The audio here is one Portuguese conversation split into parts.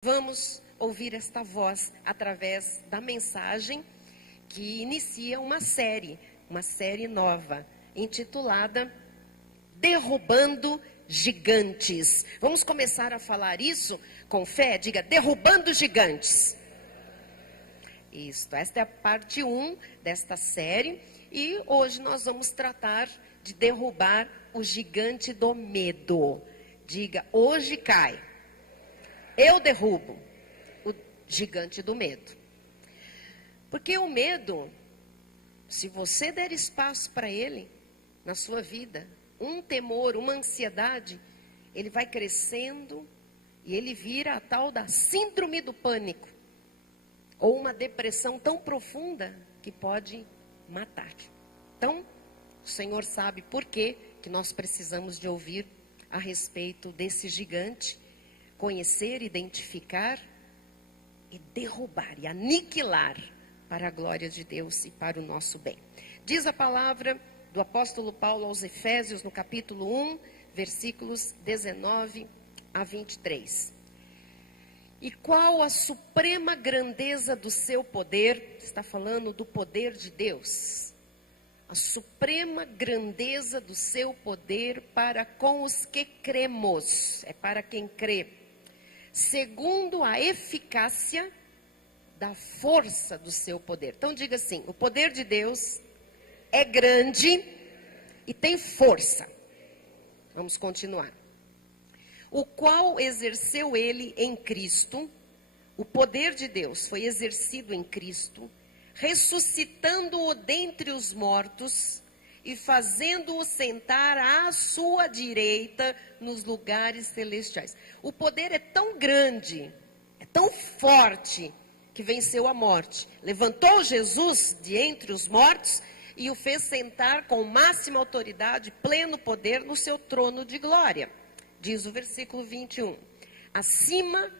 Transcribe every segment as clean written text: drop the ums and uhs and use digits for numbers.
Vamos ouvir esta voz através da mensagem que inicia uma série nova, intitulada Derrubando Gigantes. Vamos começar a falar isso com fé? Diga, derrubando gigantes. Isso, esta é a parte 1 desta série e hoje nós vamos tratar de derrubar o gigante do medo. Diga, hoje cai. Eu derrubo o gigante do medo. Porque o medo, se você der espaço para ele na sua vida, um temor, uma ansiedade, ele vai crescendo e ele vira a tal da síndrome do pânico. Ou uma depressão tão profunda que pode matar. Então, o Senhor sabe por que nós precisamos de ouvir a respeito desse gigante, conhecer, identificar e derrubar e aniquilar para a glória de Deus e para o nosso bem. Diz a palavra do apóstolo Paulo aos Efésios, no capítulo 1, versículos 19 a 23. E qual a suprema grandeza do seu poder? Está falando do poder de Deus. A suprema grandeza do seu poder para com os que cremos. É para quem crê. Segundo a eficácia da força do seu poder. Então diga assim, o poder de Deus é grande e tem força. Vamos continuar. O qual exerceu ele em Cristo, o poder de Deus foi exercido em Cristo, ressuscitando-o dentre os mortos e fazendo-o sentar à sua direita nos lugares celestiais. O poder é tão grande, é tão forte, que venceu a morte. Levantou Jesus de entre os mortos e o fez sentar com máxima autoridade, pleno poder, no seu trono de glória. Diz o versículo 21. Acima,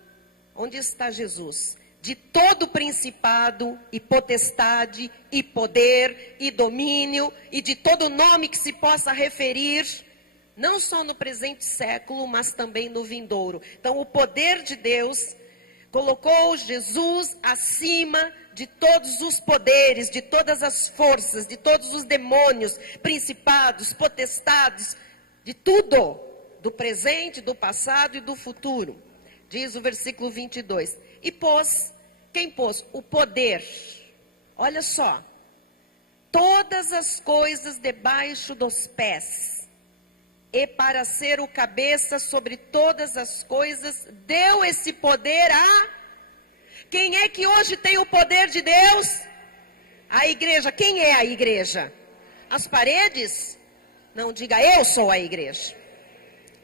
onde está Jesus, de todo principado e potestade e poder e domínio e de todo nome que se possa referir, não só no presente século, mas também no vindouro. Então o poder de Deus colocou Jesus acima de todos os poderes, de todas as forças, de todos os demônios, principados, potestades, de tudo, do presente, do passado e do futuro. Diz o versículo 22. E pôs, quem pôs? O poder. Olha só. Todas as coisas debaixo dos pés. E para ser o cabeça sobre todas as coisas, deu esse poder a... Quem é que hoje tem o poder de Deus? A igreja. Quem é a igreja? As paredes? Não, diga, eu sou a igreja.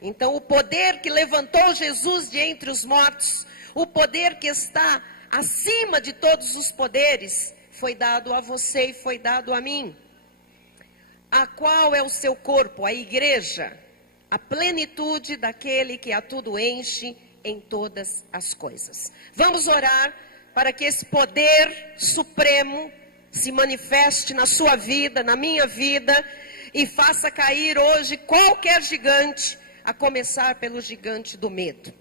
Então, o poder que levantou Jesus de entre os mortos, o poder que está acima de todos os poderes, foi dado a você e foi dado a mim. A qual é o seu corpo? A igreja. A plenitude daquele que a tudo enche em todas as coisas. Vamos orar para que esse poder supremo se manifeste na sua vida, na minha vida, e faça cair hoje qualquer gigante, a começar pelo gigante do medo.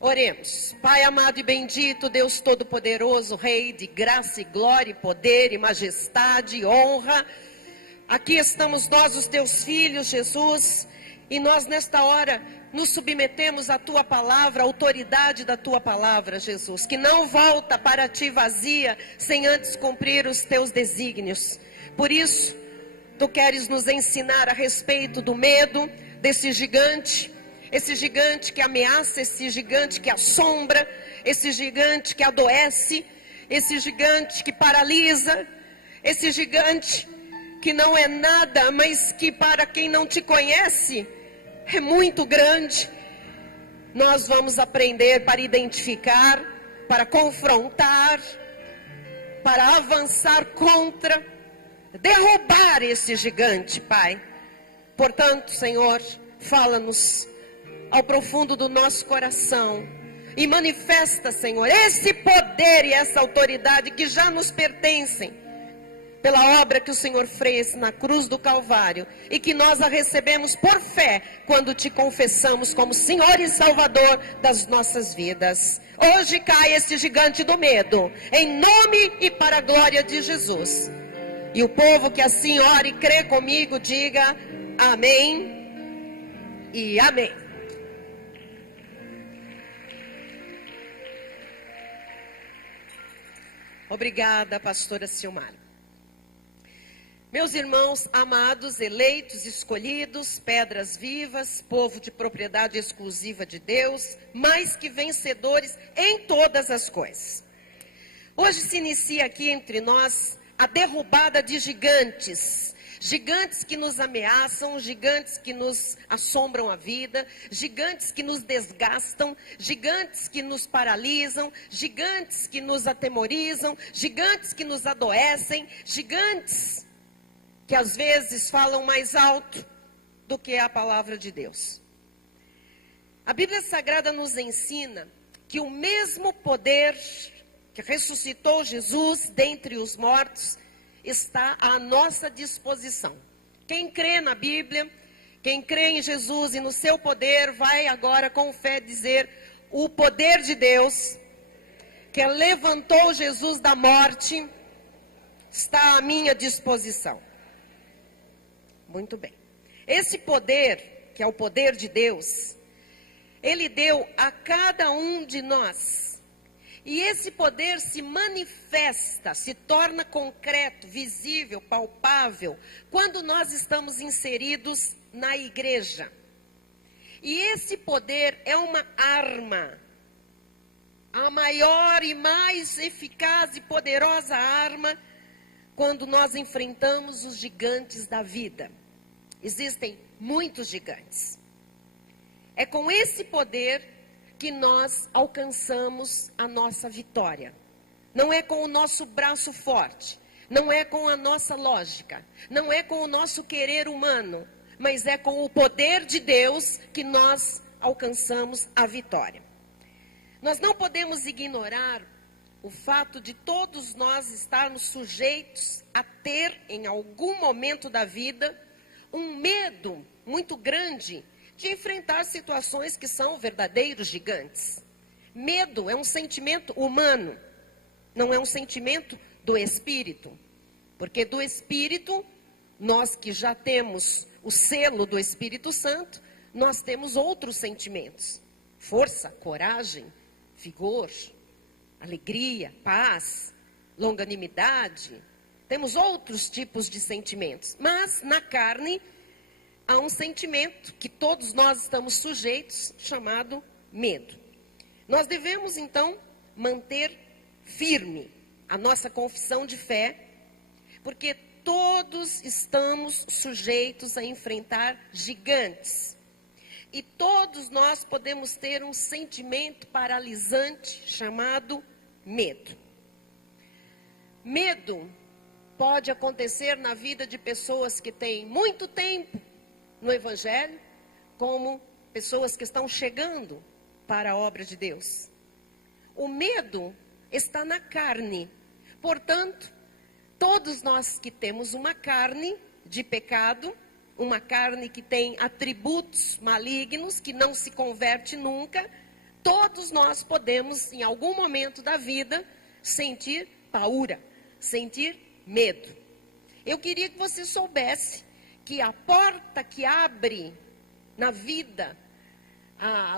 Oremos. Pai amado e bendito, Deus Todo-Poderoso, Rei de graça e glória, e poder e majestade e honra. Aqui estamos nós, os teus filhos, Jesus, e nós nesta hora nos submetemos à tua palavra, à autoridade da tua palavra, Jesus, que não volta para ti vazia, sem antes cumprir os teus desígnios. Por isso, tu queres nos ensinar a respeito do medo, desse gigante, esse gigante que ameaça, esse gigante que assombra, esse gigante que adoece, esse gigante que paralisa, esse gigante que não é nada, mas que para quem não te conhece, é muito grande. Nós vamos aprender para identificar, para confrontar, para avançar contra, derrubar esse gigante, Pai. Portanto, Senhor, fala-nos ao profundo do nosso coração e manifesta, Senhor, esse poder e essa autoridade que já nos pertencem. pela obra que o Senhor fez na cruz do Calvário e que nós a recebemos por fé quando te confessamos como Senhor e Salvador das nossas vidas. Hoje cai este gigante do medo, em nome e para a glória de Jesus. E o povo que assim ora e crê comigo, diga amém e amém. Obrigada, pastora Silmar. Meus irmãos amados, eleitos, escolhidos, pedras vivas, povo de propriedade exclusiva de Deus, mais que vencedores em todas as coisas. Hoje se inicia aqui entre nós a derrubada de gigantes. Gigantes que nos ameaçam, gigantes que nos assombram a vida, gigantes que nos desgastam, gigantes que nos paralisam, gigantes que nos atemorizam, gigantes que nos adoecem, gigantes que às vezes falam mais alto do que a palavra de Deus. A Bíblia Sagrada nos ensina que o mesmo poder que ressuscitou Jesus dentre os mortos está à nossa disposição. Quem crê na Bíblia, quem crê em Jesus e no seu poder, vai agora com fé dizer: o poder de Deus, que levantou Jesus da morte, está à minha disposição. Muito bem. Esse poder, que é o poder de Deus, Ele deu a cada um de nós. E esse poder se manifesta, se torna concreto, visível, palpável, quando nós estamos inseridos na igreja. E esse poder é uma arma, a maior e mais eficaz e poderosa arma, quando nós enfrentamos os gigantes da vida. Existem muitos gigantes. É com esse poder que nós alcançamos a nossa vitória. Não é com o nosso braço forte, não é com a nossa lógica, não é com o nosso querer humano, mas é com o poder de Deus que nós alcançamos a vitória. Nós não podemos ignorar o fato de todos nós estarmos sujeitos a ter, em algum momento da vida, um medo muito grande de enfrentar situações que são verdadeiros gigantes. Medo é um sentimento humano, não é um sentimento do espírito. Porque do espírito, nós que já temos o selo do Espírito Santo, nós temos outros sentimentos. Força, coragem, vigor, alegria, paz, longanimidade. Temos outros tipos de sentimentos. Mas na carne há um sentimento que todos nós estamos sujeitos, chamado medo. Nós devemos, então, manter firme a nossa confissão de fé, porque todos estamos sujeitos a enfrentar gigantes. E todos nós podemos ter um sentimento paralisante chamado medo. Medo pode acontecer na vida de pessoas que têm muito tempo no Evangelho, como pessoas que estão chegando para a obra de Deus. O medo está na carne. Portanto, todos nós que temos uma carne de pecado, uma carne que tem atributos malignos, que não se converte nunca, todos nós podemos, em algum momento da vida, sentir paura, sentir medo. Eu queria que você soubesse que a porta que abre na vida,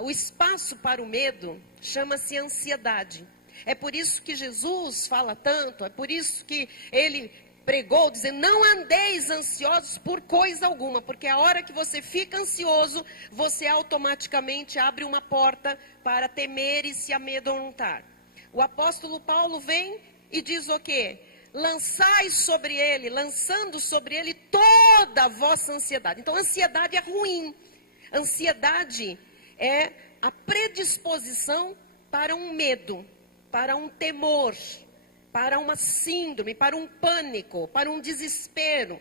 o espaço para o medo, chama-se ansiedade. É por isso que Jesus fala tanto, é por isso que ele pregou, dizendo: não andeis ansiosos por coisa alguma, porque a hora que você fica ansioso, você automaticamente abre uma porta para temer e se amedrontar. O apóstolo Paulo vem e diz o quê? Lançai sobre ele, lançando sobre ele toda a vossa ansiedade. Então, ansiedade é ruim. Ansiedade é a predisposição para um medo, para um temor, para uma síndrome, para um pânico, para um desespero,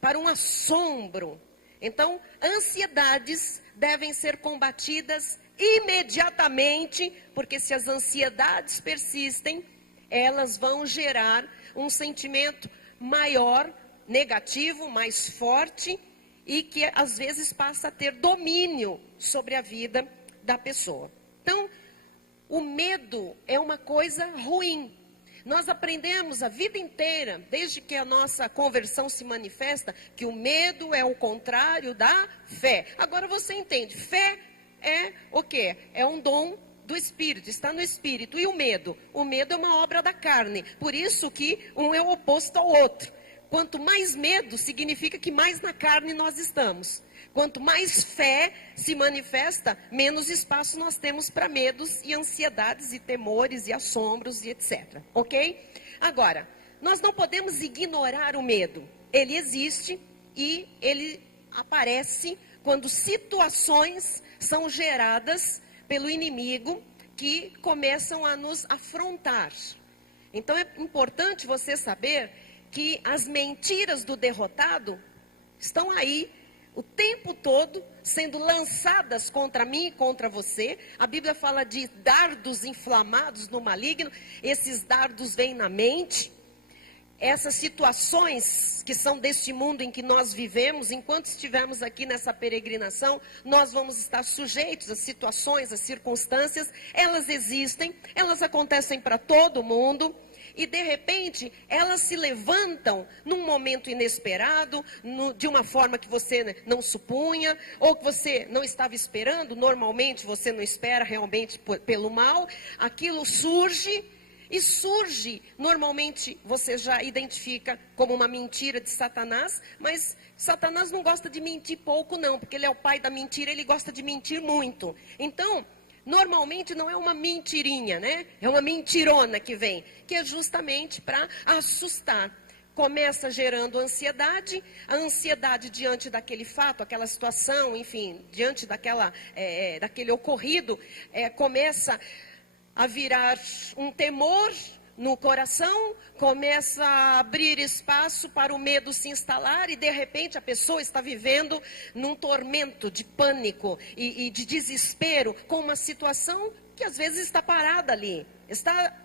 para um assombro. Então, ansiedades devem ser combatidas imediatamente, porque se as ansiedades persistem, elas vão gerar um sentimento maior, negativo, mais forte e que às vezes passa a ter domínio sobre a vida da pessoa. Então, o medo é uma coisa ruim. Nós aprendemos a vida inteira, desde que a nossa conversão se manifesta, que o medo é o contrário da fé. Agora você entende, fé é o quê? É um dom do Espírito, está no Espírito. E o medo? O medo é uma obra da carne, por isso que um é o oposto ao outro. Quanto mais medo, significa que mais na carne nós estamos. Quanto mais fé se manifesta, menos espaço nós temos para medos e ansiedades e temores e assombros e etc. Ok? Agora, nós não podemos ignorar o medo. Ele existe e ele aparece quando situações são geradas pelo inimigo que começam a nos afrontar. Então é importante você saber que as mentiras do derrotado estão aí o tempo todo sendo lançadas contra mim e contra você. A Bíblia fala de dardos inflamados no maligno. Esses dardos vêm na mente. Essas situações que são deste mundo em que nós vivemos, enquanto estivermos aqui nessa peregrinação, nós vamos estar sujeitos às situações, às circunstâncias. Elas existem, elas acontecem para todo mundo. E de repente, elas se levantam num momento inesperado, de uma forma que você não supunha, ou que você não estava esperando. Normalmente você não espera realmente pelo mal. Aquilo surge, e surge, normalmente você já identifica como uma mentira de Satanás, mas Satanás não gosta de mentir pouco não, porque ele é o pai da mentira, ele gosta de mentir muito. Então, normalmente não é uma mentirinha, né? É uma mentirona que vem, que é justamente para assustar. Começa gerando ansiedade, a ansiedade diante daquele fato, aquela situação, enfim, diante daquele ocorrido, começa a virar um temor no coração, começa a abrir espaço para o medo se instalar e de repente a pessoa está vivendo num tormento de pânico e de desespero com uma situação que às vezes está parada ali,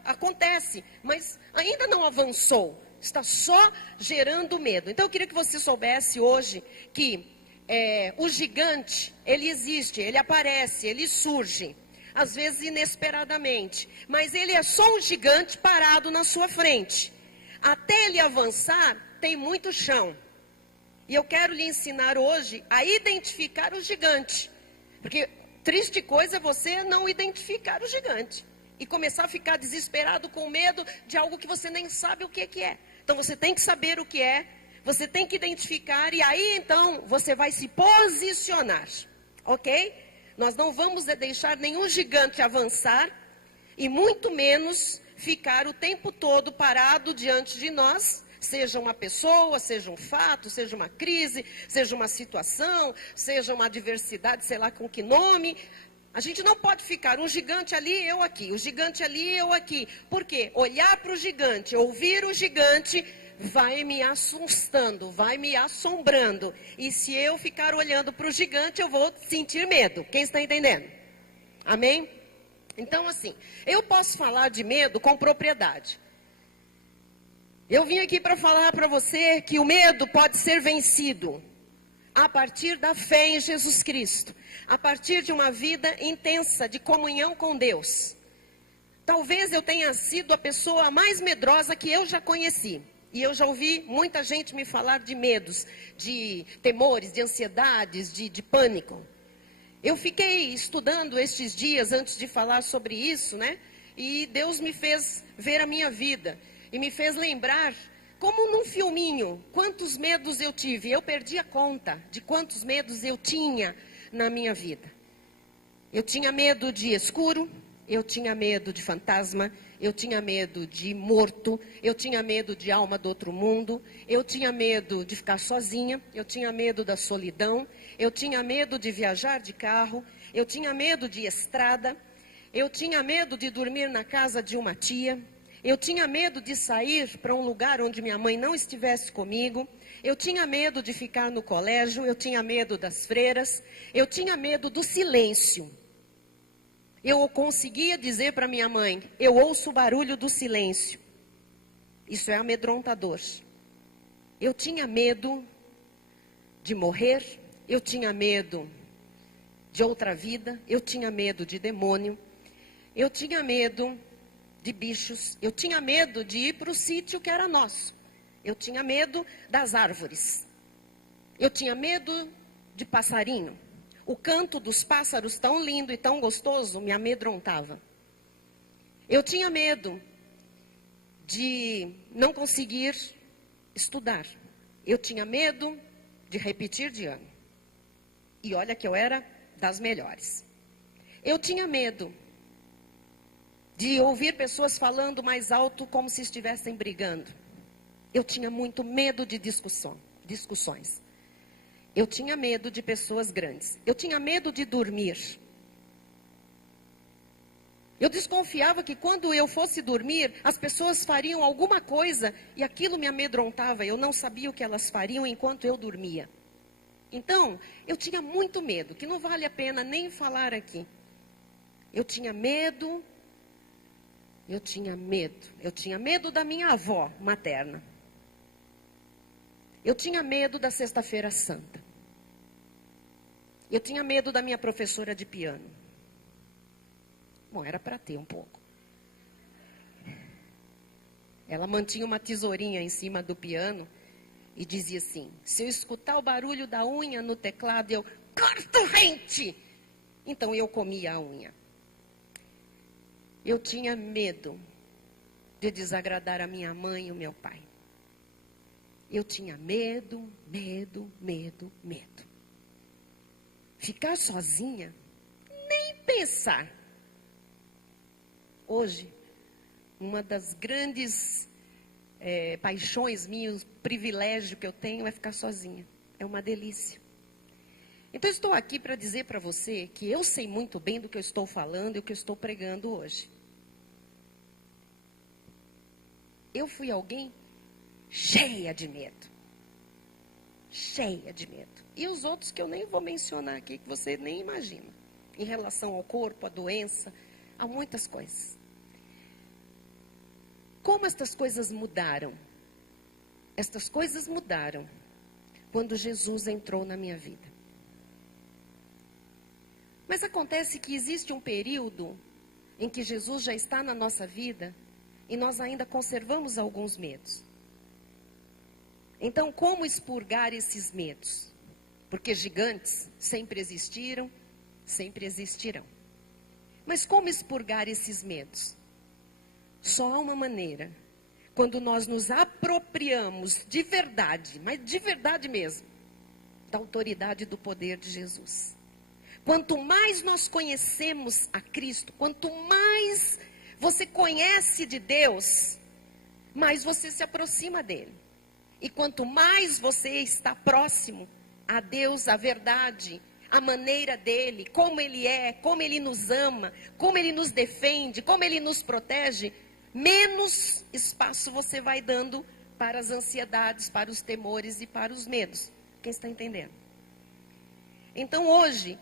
acontece, mas ainda não avançou, está só gerando medo. Então eu queria que você soubesse hoje que o gigante, ele existe, ele aparece, ele surge. Às vezes inesperadamente, mas ele é só um gigante parado na sua frente. Até ele avançar, tem muito chão. E eu quero lhe ensinar hoje a identificar o gigante. Porque triste coisa é você não identificar o gigante. E começar a ficar desesperado com medo de algo que você nem sabe o que é. Então você tem que saber o que é, você tem que identificar e aí então você vai se posicionar. Ok? Nós não vamos deixar nenhum gigante avançar e muito menos ficar o tempo todo parado diante de nós, seja uma pessoa, seja um fato, seja uma crise, seja uma situação, seja uma adversidade, sei lá com que nome. A gente não pode ficar um gigante ali, eu aqui, o gigante ali, eu aqui. Por quê? Olhar para o gigante, ouvir o gigante vai me assustando, vai me assombrando. E se eu ficar olhando para o gigante, eu vou sentir medo. Quem está entendendo? Amém? Então, assim, eu posso falar de medo com propriedade. Eu vim aqui para falar para você que o medo pode ser vencido a partir da fé em Jesus Cristo, a partir de uma vida intensa de comunhão com Deus. Talvez eu tenha sido a pessoa mais medrosa que eu já conheci. E eu já ouvi muita gente me falar de medos, de temores, de ansiedades, de pânico. Eu fiquei estudando estes dias antes de falar sobre isso, né? E Deus me fez ver a minha vida. E me fez lembrar, como num filminho, quantos medos eu tive. Eu perdi a conta de quantos medos eu tinha na minha vida. Eu tinha medo de escuro, eu tinha medo de fantasma, eu tinha medo de morto, eu tinha medo de alma do outro mundo, eu tinha medo de ficar sozinha, eu tinha medo da solidão, eu tinha medo de viajar de carro, eu tinha medo de estrada, eu tinha medo de dormir na casa de uma tia, eu tinha medo de sair para um lugar onde minha mãe não estivesse comigo, eu tinha medo de ficar no colégio, eu tinha medo das freiras, eu tinha medo do silêncio. Eu conseguia dizer para minha mãe, eu ouço o barulho do silêncio. Isso é amedrontador. Eu tinha medo de morrer, eu tinha medo de outra vida, eu tinha medo de demônio, eu tinha medo de bichos, eu tinha medo de ir para o sítio que era nosso, eu tinha medo das árvores, eu tinha medo de passarinho. O canto dos pássaros tão lindo e tão gostoso me amedrontava. Eu tinha medo de não conseguir estudar. Eu tinha medo de repetir de ano. E olha que eu era das melhores. Eu tinha medo de ouvir pessoas falando mais alto como se estivessem brigando. Eu tinha muito medo de discussões. Eu tinha medo de pessoas grandes. Eu tinha medo de dormir. Eu desconfiava que quando eu fosse dormir, as pessoas fariam alguma coisa e aquilo me amedrontava. Eu não sabia o que elas fariam enquanto eu dormia. Então, eu tinha muito medo, que não vale a pena nem falar aqui. Eu tinha medo. Eu tinha medo da minha avó materna. Eu tinha medo da Sexta-feira Santa. Eu tinha medo da minha professora de piano. Bom, era para ter um pouco. Ela mantinha uma tesourinha em cima do piano e dizia assim: se eu escutar o barulho da unha no teclado, eu corto rente. Então eu comia a unha. Eu tinha medo de desagradar a minha mãe e o meu pai. Eu tinha medo. Ficar sozinha, nem pensar. Hoje, uma das grandes paixões minhas, privilégio que eu tenho é ficar sozinha. É uma delícia. Então, eu estou aqui para dizer para você que eu sei muito bem do que eu estou falando e o que eu estou pregando hoje. Eu fui alguém cheia de medo. Cheia de medo. E os outros que eu nem vou mencionar aqui, que você nem imagina. Em relação ao corpo, à doença, a muitas coisas. Como estas coisas mudaram? Estas coisas mudaram quando Jesus entrou na minha vida. Mas acontece que existe um período em que Jesus já está na nossa vida e nós ainda conservamos alguns medos. Então, como expurgar esses medos? Porque gigantes sempre existiram, sempre existirão. Mas como expurgar esses medos? Só há uma maneira. Quando nós nos apropriamos de verdade, mas de verdade mesmo, da autoridade e do poder de Jesus. Quanto mais nós conhecemos a Cristo, quanto mais você conhece de Deus, mais você se aproxima dele. E quanto mais você está próximo a Deus, a verdade, a maneira dele, como ele é, como ele nos ama, como ele nos defende, como ele nos protege, menos espaço você vai dando para as ansiedades, para os temores e para os medos. Quem está entendendo? Então hoje,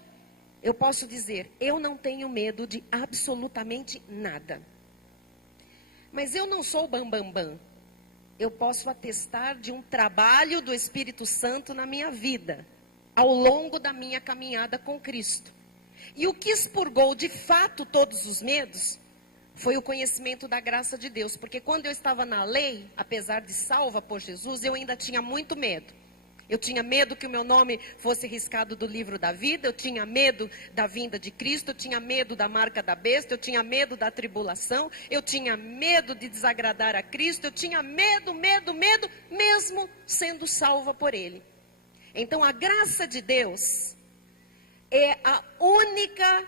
eu posso dizer, eu não tenho medo de absolutamente nada. Mas eu não sou bambambam. Eu posso atestar de um trabalho do Espírito Santo na minha vida, ao longo da minha caminhada com Cristo. E o que expurgou de fato todos os medos foi o conhecimento da graça de Deus. Porque quando eu estava na lei, apesar de salva por Jesus, eu ainda tinha muito medo. Eu tinha medo que o meu nome fosse riscado do livro da vida, eu tinha medo da vinda de Cristo, eu tinha medo da marca da besta, eu tinha medo da tribulação, eu tinha medo de desagradar a Cristo, eu tinha medo, mesmo sendo salva por Ele. Então a graça de Deus é a única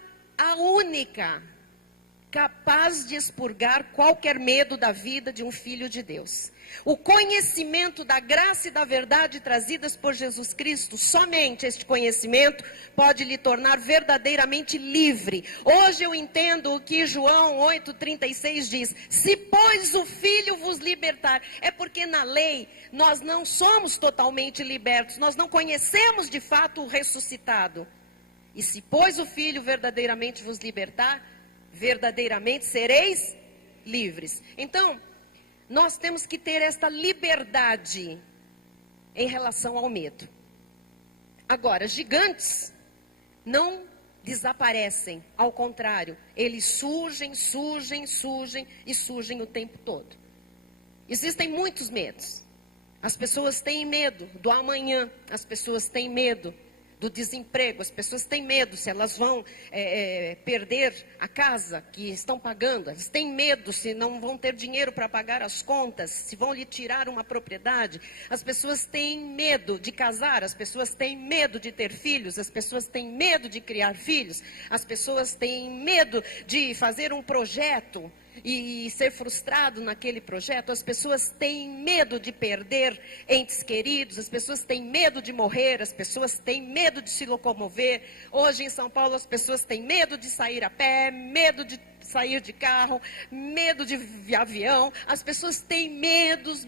capaz de expurgar qualquer medo da vida de um filho de Deus. O conhecimento da graça e da verdade trazidas por Jesus Cristo, somente este conhecimento pode lhe tornar verdadeiramente livre. Hoje eu entendo o que João 8,36 diz: se pois o Filho vos libertar, é porque na lei nós não somos totalmente libertos, nós não conhecemos de fato o ressuscitado. E se pois o Filho verdadeiramente vos libertar, verdadeiramente sereis livres. Então, nós temos que ter esta liberdade em relação ao medo. Agora, gigantes não desaparecem, ao contrário, eles surgem o tempo todo. Existem muitos medos. As pessoas têm medo do amanhã, as pessoas têm medo do desemprego, as pessoas têm medo se elas vão perder a casa que estão pagando, elas têm medo se não vão ter dinheiro para pagar as contas, se vão lhe tirar uma propriedade, as pessoas têm medo de casar, as pessoas têm medo de ter filhos, as pessoas têm medo de criar filhos, as pessoas têm medo de fazer um projeto e ser frustrado naquele projeto, as pessoas têm medo de perder entes queridos, as pessoas têm medo de morrer, as pessoas têm medo de se locomover. Hoje em São Paulo as pessoas têm medo de sair a pé, medo de sair de carro, medo de avião, as pessoas têm medos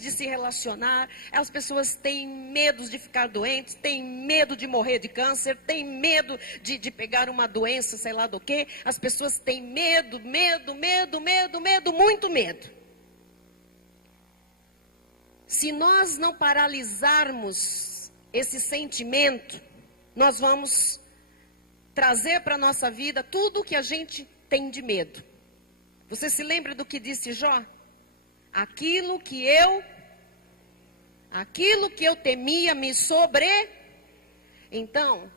de se relacionar, as pessoas têm medos de ficar doentes, têm medo de morrer de câncer, têm medo de pegar uma doença, sei lá do que, as pessoas têm medo, muito medo. Se nós não paralisarmos esse sentimento, nós vamos trazer para a nossa vida tudo o que a gente tem de medo. Você se lembra do que disse Jó? Aquilo que eu temia me sobre. Então,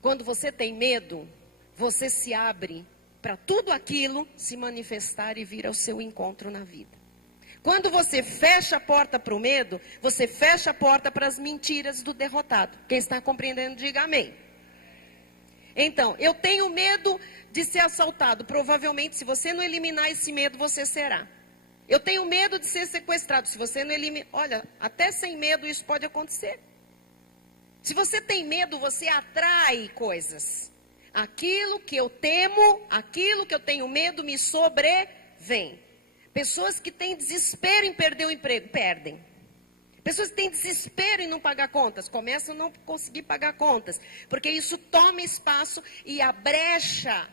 quando você tem medo, você se abre para tudo aquilo se manifestar e vir ao seu encontro na vida. Quando você fecha a porta para o medo, você fecha a porta para as mentiras do derrotado. Quem está compreendendo, diga amém. Então, eu tenho medo de ser assaltado. Provavelmente, se você não eliminar esse medo, você será. Eu tenho medo de ser sequestrado. Se você não eliminar... Olha, até sem medo isso pode acontecer. Se você tem medo, você atrai coisas. Aquilo que eu temo, aquilo que eu tenho medo, me sobrevém. Pessoas que têm desespero em perder o emprego, perdem. Pessoas que têm desespero em não pagar contas, começam a não conseguir pagar contas, porque isso toma espaço e a brecha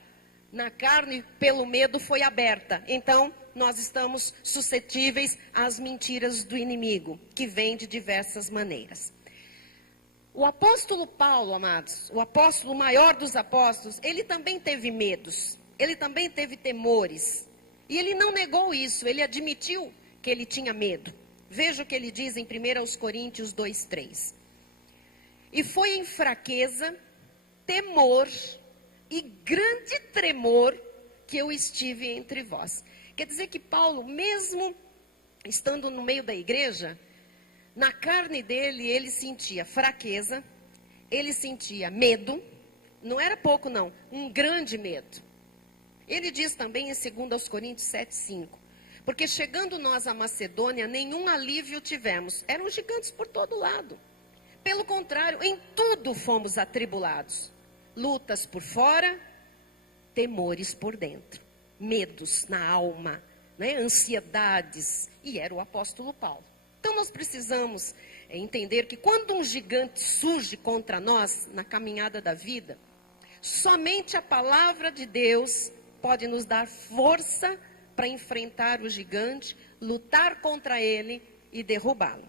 na carne pelo medo foi aberta. Então, nós estamos suscetíveis às mentiras do inimigo, que vem de diversas maneiras. O apóstolo Paulo, amados, o apóstolo maior dos apóstolos, ele também teve medos, ele também teve temores. E ele não negou isso, ele admitiu que ele tinha medo. Veja o que ele diz em 1 Coríntios 2:3. E foi em fraqueza, temor e grande tremor que eu estive entre vós. Quer dizer que Paulo, mesmo estando no meio da igreja, na carne dele, ele sentia fraqueza, ele sentia medo, não era pouco não, um grande medo. Ele diz também em 2 Coríntios 7:5, porque chegando nós à Macedônia, nenhum alívio tivemos, eram gigantes por todo lado. Pelo contrário, em tudo fomos atribulados, lutas por fora, temores por dentro, medos na alma, né? Ansiedades, e era o apóstolo Paulo. Então nós precisamos entender que quando um gigante surge contra nós na caminhada da vida, somente a palavra de Deus pode nos dar força para enfrentar o gigante, lutar contra ele e derrubá-lo.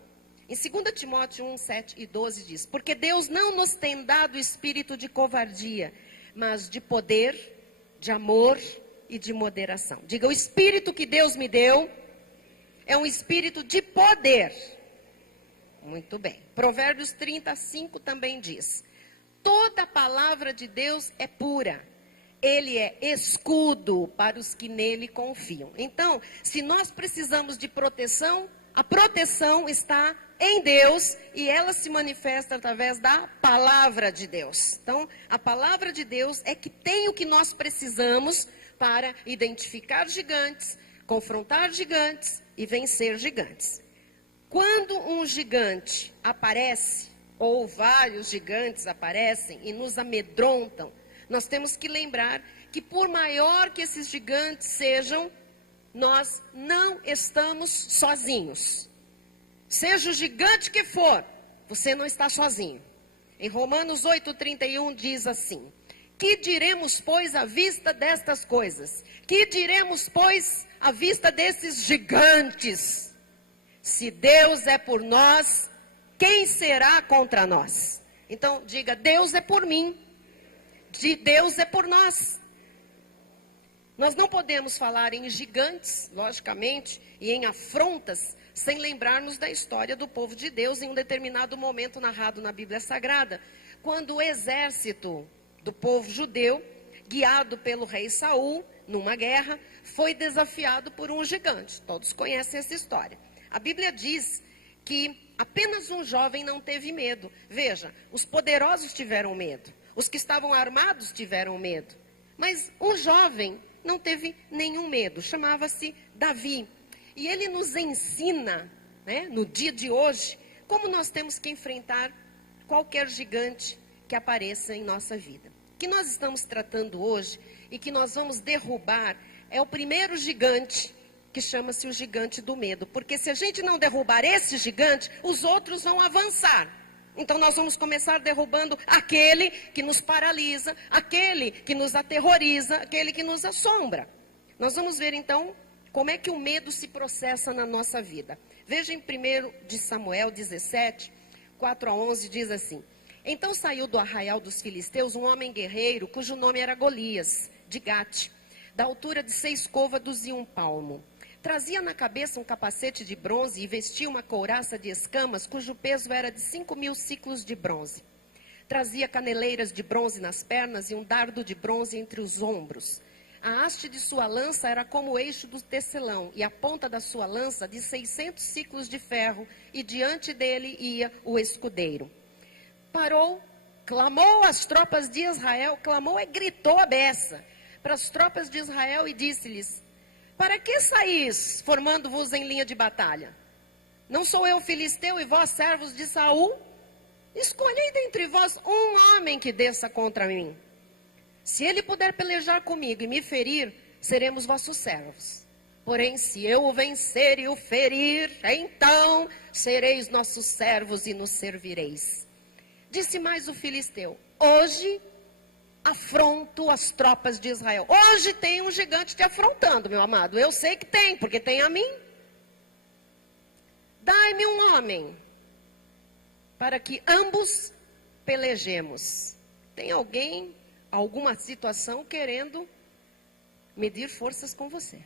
Em 2 Timóteo 1:7-12 diz, porque Deus não nos tem dado espírito de covardia, mas de poder, de amor e de moderação. Diga, o espírito que Deus me deu é um espírito de poder. Muito bem. Provérbios 30:5 também diz, toda a palavra de Deus é pura. Ele é escudo para os que nele confiam. Então, se nós precisamos de proteção, a proteção está em Deus e ela se manifesta através da palavra de Deus. Então, a palavra de Deus é que tem o que nós precisamos para identificar gigantes, confrontar gigantes e vencer gigantes. Quando um gigante aparece, ou vários gigantes aparecem e nos amedrontam, nós temos que lembrar que por maior que esses gigantes sejam, nós não estamos sozinhos. Seja o gigante que for, você não está sozinho. Em Romanos 8:31 diz assim, que diremos, pois, à vista destas coisas? Que diremos, pois, à vista desses gigantes? Se Deus é por nós, quem será contra nós? Então, diga, Deus é por mim. Deus é por nós. Nós não podemos falar em gigantes, logicamente, e em afrontas, sem lembrarmos da história do povo de Deus em um determinado momento narrado na Bíblia Sagrada, quando o exército do povo judeu, guiado pelo rei Saul, numa guerra, foi desafiado por um gigante. Todos conhecem essa história. A Bíblia diz que apenas um jovem não teve medo. Veja, os poderosos tiveram medo, os que estavam armados tiveram medo, mas o jovem não teve nenhum medo. Chamava-se Davi. E ele nos ensina, né, no dia de hoje, como nós temos que enfrentar qualquer gigante que apareça em nossa vida. O que nós estamos tratando hoje e que nós vamos derrubar é o primeiro gigante, que chama-se o gigante do medo. Porque se a gente não derrubar esse gigante, os outros vão avançar. Então nós vamos começar derrubando aquele que nos paralisa, aquele que nos aterroriza, aquele que nos assombra. Nós vamos ver então como é que o medo se processa na nossa vida. Veja em 1 de Samuel 17, 4 a 11, diz assim: Então saiu do arraial dos filisteus um homem guerreiro, cujo nome era Golias, de Gate, da altura de 6 côvados e 1 palmo. Trazia na cabeça um capacete de bronze e vestia uma couraça de escamas, cujo peso era de 5.000 siclos de bronze. Trazia caneleiras de bronze nas pernas e um dardo de bronze entre os ombros. A haste de sua lança era como o eixo do tecelão, e a ponta da sua lança de 600 siclos de ferro, e diante dele ia o escudeiro. Parou, clamou às tropas de Israel, clamou e gritou a beça para as tropas de Israel e disse-lhes: Para que saís, formando-vos em linha de batalha? Não sou eu filisteu e vós servos de Saul? Escolhei dentre vós um homem que desça contra mim. Se ele puder pelejar comigo e me ferir, seremos vossos servos. Porém, se eu o vencer e o ferir, então sereis nossos servos e nos servireis. Disse mais o filisteu: Hoje afronto as tropas de Israel. Hoje tem um gigante te afrontando, meu amado. Eu sei que tem, porque tem a mim. Dai-me um homem, para que ambos pelejemos. Tem alguém, alguma situação querendo medir forças com você.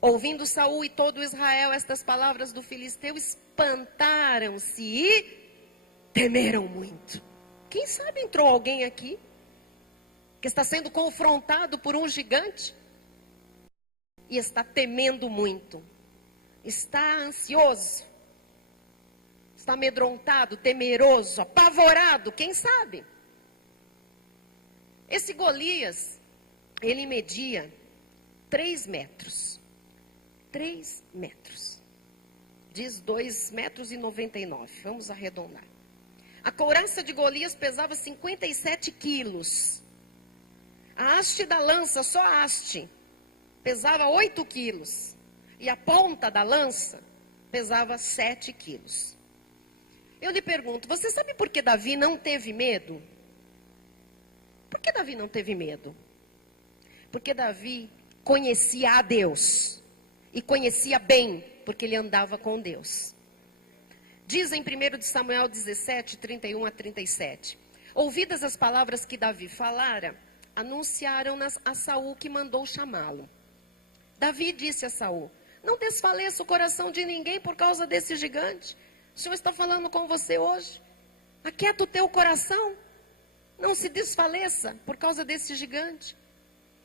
Ouvindo Saul e todo Israel estas palavras do filisteu, espantaram-se e temeram muito. Quem sabe entrou alguém aqui que está sendo confrontado por um gigante e está temendo muito, está ansioso, está amedrontado, temeroso, apavorado, quem sabe? Esse Golias, ele media 3 metros. 3 metros. Diz 2,99 metros. Vamos arredondar. A couraça de Golias pesava 57 quilos. A haste da lança, só a haste, pesava 8 quilos. E a ponta da lança pesava 7 quilos. Eu lhe pergunto, você sabe por que Davi não teve medo? Por que Davi não teve medo? Porque Davi conhecia a Deus. E conhecia bem, porque ele andava com Deus. Diz em 1 de Samuel 17, 31 a 37. Ouvidas as palavras que Davi falara, anunciaram-nas a Saul, que mandou chamá-lo. Davi disse a Saul: Não desfaleça o coração de ninguém por causa desse gigante. O Senhor está falando com você hoje. Aquieta o teu coração. Não se desfaleça por causa desse gigante.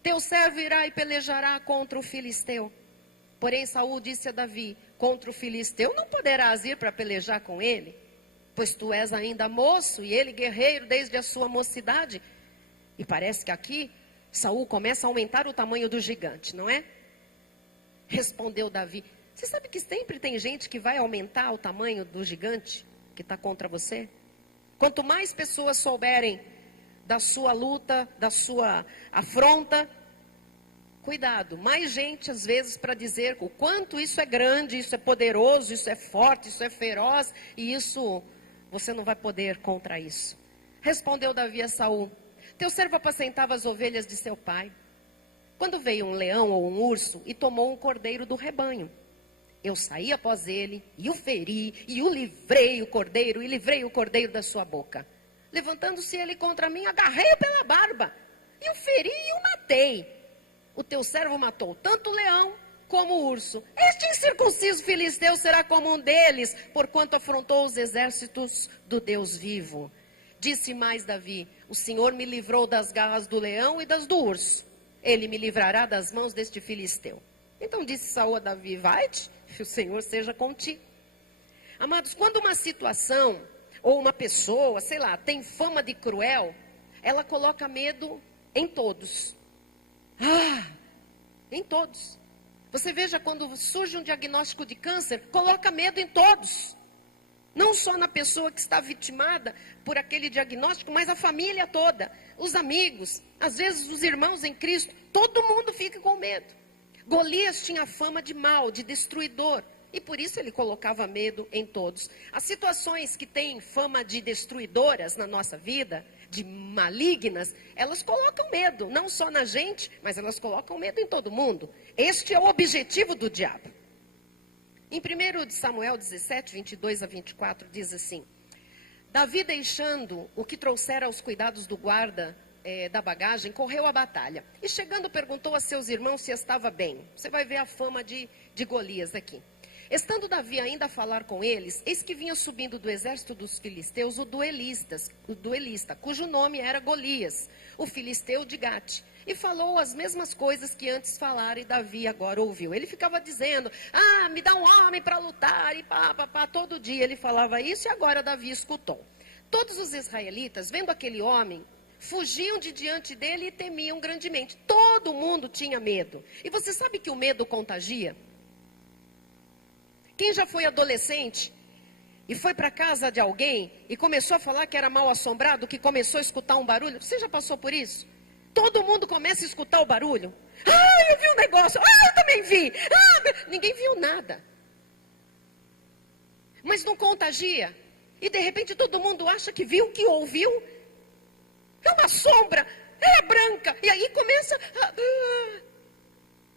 Teu servo irá e pelejará contra o filisteu. Porém Saul disse a Davi: Contra o filisteu não poderás ir para pelejar com ele, pois tu és ainda moço e ele guerreiro desde a sua mocidade. E parece que aqui Saul começa a aumentar o tamanho do gigante, não é? Respondeu Davi: Você sabe que sempre tem gente que vai aumentar o tamanho do gigante que está contra você? Quanto mais pessoas souberem da sua luta, da sua afronta, cuidado, mais gente às vezes para dizer o quanto isso é grande, isso é poderoso, isso é forte, isso é feroz, e isso, você não vai poder contra isso. Respondeu Davi a Saul: Teu servo apacentava as ovelhas de seu pai, quando veio um leão ou um urso e tomou um cordeiro do rebanho. Eu saí após ele, e o feri, e o livrei o cordeiro da sua boca. Levantando-se ele contra mim, agarrei-o pela barba, e o feri e o matei. O teu servo matou tanto o leão como o urso. Este incircunciso filisteu será como um deles, porquanto afrontou os exércitos do Deus vivo. Disse mais Davi: o Senhor me livrou das garras do leão e das do urso. Ele me livrará das mãos deste filisteu. Então disse Saul a Davi: vai-te, que o Senhor seja contigo. Amados, quando uma situação ou uma pessoa, sei lá, tem fama de cruel, ela coloca medo em todos. Em todos. Você veja, quando surge um diagnóstico de câncer, coloca medo em todos. Não só na pessoa que está vitimada por aquele diagnóstico, mas a família toda, os amigos, às vezes os irmãos em Cristo, todo mundo fica com medo. Golias tinha fama de mal, de destruidor, e por isso ele colocava medo em todos. As situações que têm fama de destruidoras na nossa vida, de malignas, elas colocam medo, não só na gente, mas elas colocam medo em todo mundo. Este é o objetivo do diabo. Em 1 Samuel 17, 22 a 24, diz assim: Davi, deixando o que trouxera aos cuidados do guarda da bagagem, correu à batalha. E chegando, perguntou a seus irmãos se estava bem. Você vai ver a fama de Golias aqui. Estando Davi ainda a falar com eles, eis que vinha subindo do exército dos filisteus o duelista, cujo nome era Golias, o filisteu de Gate. E falou as mesmas coisas que antes falara, e Davi agora ouviu. Ele ficava dizendo: me dá um homem para lutar, e todo dia ele falava isso, e agora Davi escutou. Todos os israelitas, vendo aquele homem, fugiam de diante dele e temiam grandemente. Todo mundo tinha medo. E você sabe que o medo contagia? Quem já foi adolescente e foi para casa de alguém e começou a falar que era mal assombrado, que começou a escutar um barulho? Você já passou por isso? Todo mundo começa a escutar o barulho. Eu vi um negócio. Eu também vi. Ninguém viu nada. Mas não contagia. E de repente todo mundo acha que viu, que ouviu. É uma sombra. É branca. E aí começa...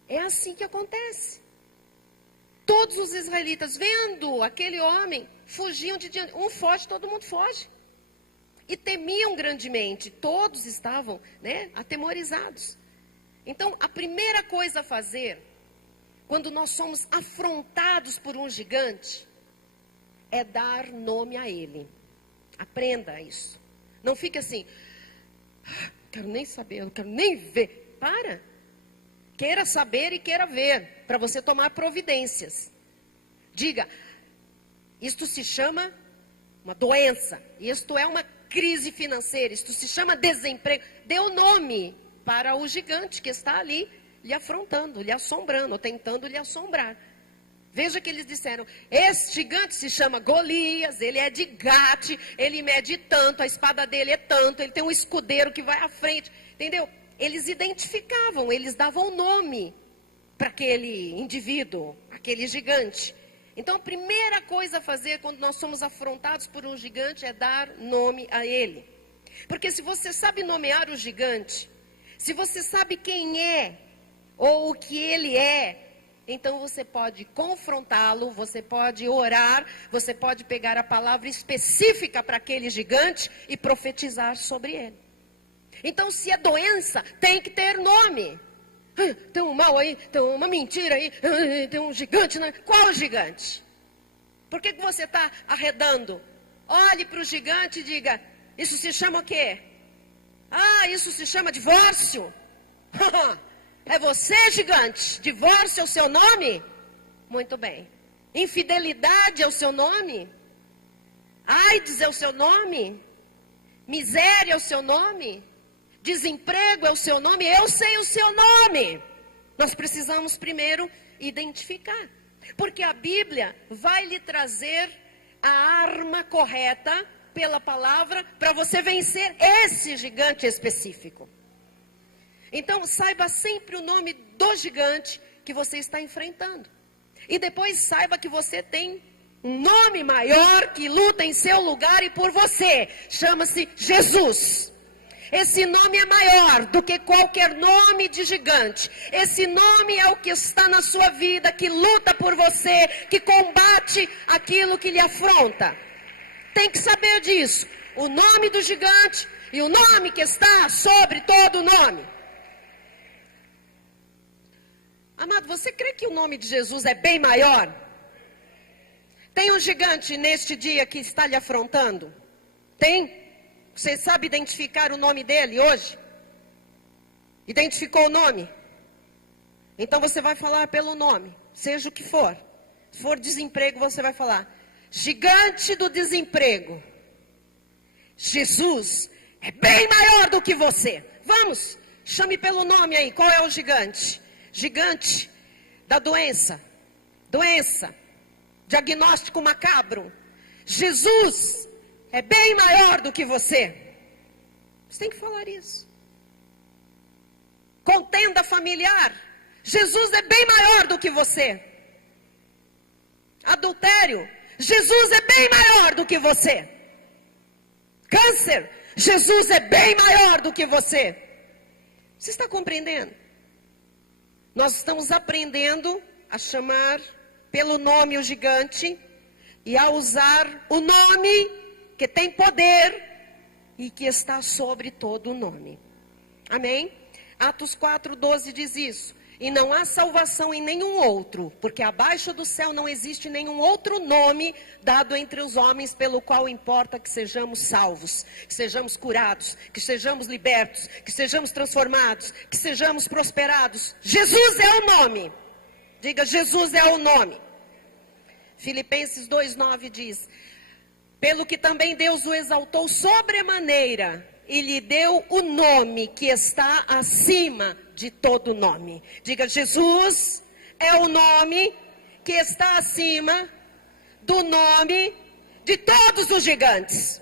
É assim que acontece. Todos os israelitas, vendo aquele homem, fugiam de diante. Um foge, todo mundo foge. E temiam grandemente. Todos estavam, atemorizados. Então, a primeira coisa a fazer, quando nós somos afrontados por um gigante, é dar nome a ele. Aprenda isso. Não fique assim: quero nem saber, não quero nem ver. Para. Queira saber e queira ver, para você tomar providências. Diga: isto se chama uma doença, isto é uma crise financeira, isto se chama desemprego. Dê o nome para o gigante que está ali lhe afrontando, lhe assombrando, ou tentando lhe assombrar. Veja que eles disseram: esse gigante se chama Golias, ele é de Gate, ele mede tanto, a espada dele é tanto, ele tem um escudeiro que vai à frente, entendeu? Eles identificavam, eles davam nome para aquele indivíduo, aquele gigante. Então, a primeira coisa a fazer quando nós somos afrontados por um gigante é dar nome a ele. Porque se você sabe nomear o gigante, se você sabe quem é ou o que ele é, então você pode confrontá-lo, você pode orar, você pode pegar a palavra específica para aquele gigante e profetizar sobre ele. Então, se é doença, tem que ter nome. Tem um mal aí, tem uma mentira aí, tem um gigante. Qual gigante? Por que você está arredando? Olhe para o gigante e diga: isso se chama o quê? Isso se chama divórcio. É você, gigante? Divórcio é o seu nome? Muito bem. Infidelidade é o seu nome? AIDS é o seu nome? Miséria é o seu nome? Desemprego é o seu nome? Eu sei o seu nome. Nós precisamos primeiro identificar. Porque a Bíblia vai lhe trazer a arma correta pela palavra para você vencer esse gigante específico. Então, saiba sempre o nome do gigante que você está enfrentando. E depois saiba que você tem um nome maior que luta em seu lugar e por você. Chama-se Jesus. Esse nome é maior do que qualquer nome de gigante. Esse nome é o que está na sua vida, que luta por você, que combate aquilo que lhe afronta. Tem que saber disso. O nome do gigante e o nome que está sobre todo nome. Amado, você crê que o nome de Jesus é bem maior? Tem um gigante neste dia que está lhe afrontando? Tem? Você sabe identificar o nome dele hoje? Identificou o nome? Então você vai falar pelo nome, seja o que for. Se for desemprego, você vai falar: gigante do desemprego, Jesus é bem maior do que você. Vamos, chame pelo nome aí. Qual é o gigante? Gigante da doença. Doença. Diagnóstico macabro. Jesus é bem maior do que você. Você tem que falar isso. Contenda familiar. Jesus é bem maior do que você. Adultério. Jesus é bem maior do que você. Câncer. Jesus é bem maior do que você. Você está compreendendo? Nós estamos aprendendo a chamar pelo nome o gigante e a usar o nome que tem poder e que está sobre todo o nome. Amém? Atos 4:12 diz isso. E não há salvação em nenhum outro, porque abaixo do céu não existe nenhum outro nome dado entre os homens pelo qual importa que sejamos salvos, que sejamos curados, que sejamos libertos, que sejamos transformados, que sejamos prosperados. Jesus é o nome. Diga: Jesus é o nome. Filipenses 2:9 diz: pelo que também Deus o exaltou sobremaneira e lhe deu o nome que está acima de todo nome. Diga: Jesus é o nome que está acima do nome de todos os gigantes.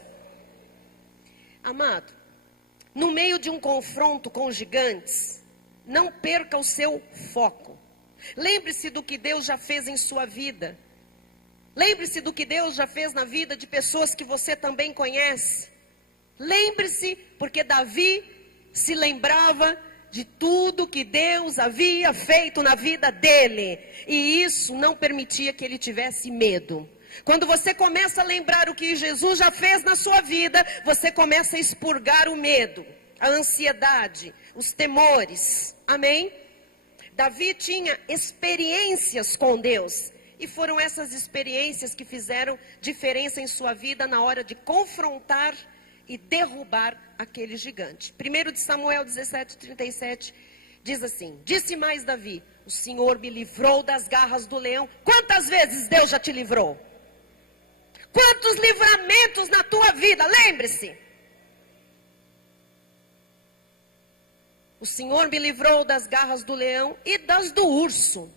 Amado, no meio de um confronto com os gigantes, não perca o seu foco. Lembre-se do que Deus já fez em sua vida. Lembre-se do que Deus já fez na vida de pessoas que você também conhece. Lembre-se, porque Davi se lembrava de tudo que Deus havia feito na vida dele. E isso não permitia que ele tivesse medo. Quando você começa a lembrar o que Jesus já fez na sua vida, você começa a expurgar o medo, a ansiedade, os temores. Amém? Davi tinha experiências com Deus. E foram essas experiências que fizeram diferença em sua vida na hora de confrontar e derrubar aquele gigante. 1 de Samuel 17:37 diz assim: disse mais Davi: o Senhor me livrou das garras do leão. Quantas vezes Deus já te livrou? Quantos livramentos na tua vida? Lembre-se. O Senhor me livrou das garras do leão e das do urso.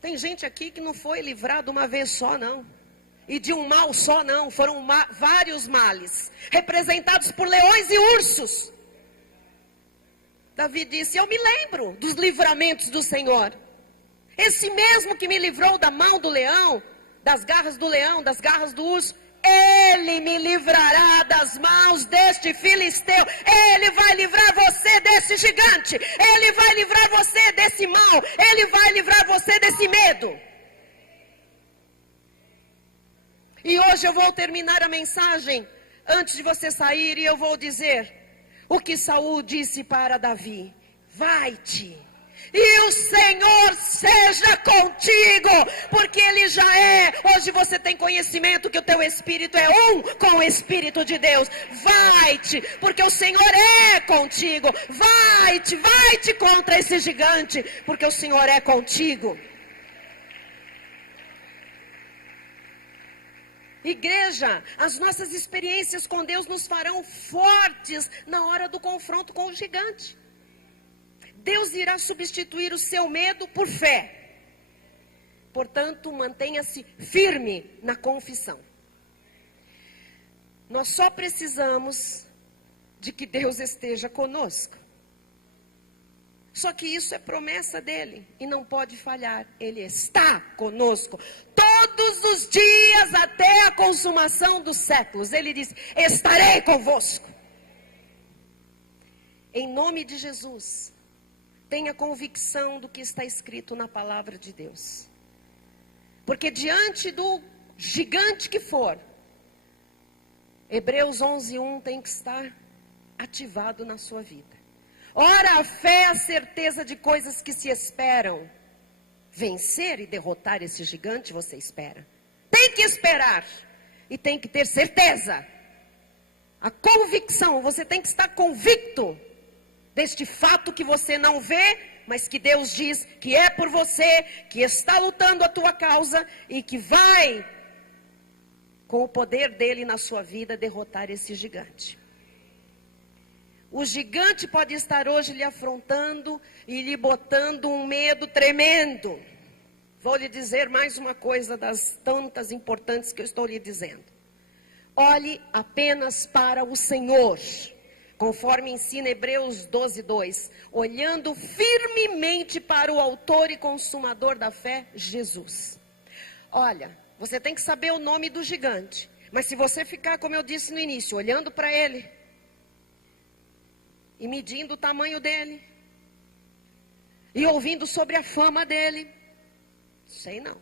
Tem gente aqui que não foi livrado uma vez só, não. E de um mal só, não. Foram vários males, representados por leões e ursos. Davi disse: eu me lembro dos livramentos do Senhor. Esse mesmo que me livrou da mão do leão, das garras do leão, das garras do urso, Ele me livrará das mãos deste filisteu. Ele vai livrar você desse gigante. Ele vai livrar você desse mal. Ele vai livrar você desse medo. E hoje eu vou terminar a mensagem antes de você sair e eu vou dizer o que Saul disse para Davi: vai-te. E o Senhor seja contigo, porque Ele já é. Hoje você tem conhecimento que o teu espírito é um com o Espírito de Deus. Vai-te, porque o Senhor é contigo. Vai-te, vai-te contra esse gigante, porque o Senhor é contigo. Igreja, as nossas experiências com Deus nos farão fortes na hora do confronto com o gigante. Deus irá substituir o seu medo por fé. Portanto, mantenha-se firme na confissão. Nós só precisamos de que Deus esteja conosco. Só que isso é promessa dele e não pode falhar. Ele está conosco todos os dias até a consumação dos séculos. Ele diz: estarei convosco. Em nome de Jesus, tenha convicção do que está escrito na palavra de Deus. Porque diante do gigante que for, Hebreus 11:1 tem que estar ativado na sua vida. Ora, a fé é a certeza de coisas que se esperam. Vencer e derrotar esse gigante você espera. Tem que esperar e tem que ter certeza. A convicção, você tem que estar convicto deste fato que você não vê, mas que Deus diz que é por você, que está lutando a tua causa e que vai, com o poder dele na sua vida, derrotar esse gigante. O gigante pode estar hoje lhe afrontando e lhe botando um medo tremendo. Vou lhe dizer mais uma coisa das tantas importantes que eu estou lhe dizendo. Olhe apenas para o Senhor, conforme ensina Hebreus 12:2, olhando firmemente para o autor e consumador da fé, Jesus. Olha, você tem que saber o nome do gigante, mas se você ficar, como eu disse no início, olhando para ele e medindo o tamanho dele e ouvindo sobre a fama dele, sei não.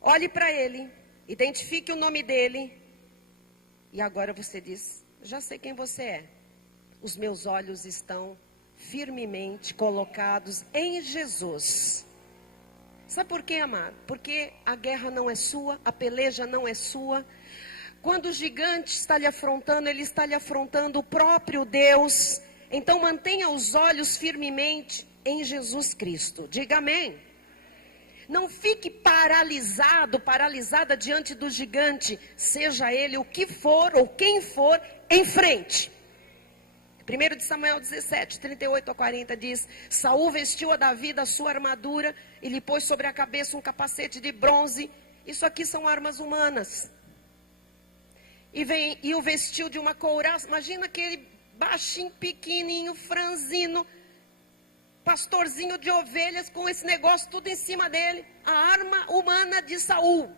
Olhe para ele, identifique o nome dele e agora você diz: já sei quem você é. Os meus olhos estão firmemente colocados em Jesus. Sabe por quê, amado? Porque a guerra não é sua, a peleja não é sua. Quando o gigante está lhe afrontando, ele está lhe afrontando o próprio Deus. Então mantenha os olhos firmemente em Jesus Cristo. Diga amém. Não fique paralisado, paralisada diante do gigante, seja ele o que for ou quem for, em frente. 1 de Samuel 17, 38-40 diz: Saul vestiu a Davi da sua armadura e lhe pôs sobre a cabeça um capacete de bronze. Isso aqui são armas humanas. E o vestiu de uma couraça. Imagina aquele baixinho, pequenininho, franzino, pastorzinho de ovelhas com esse negócio tudo em cima dele. A arma humana de Saul.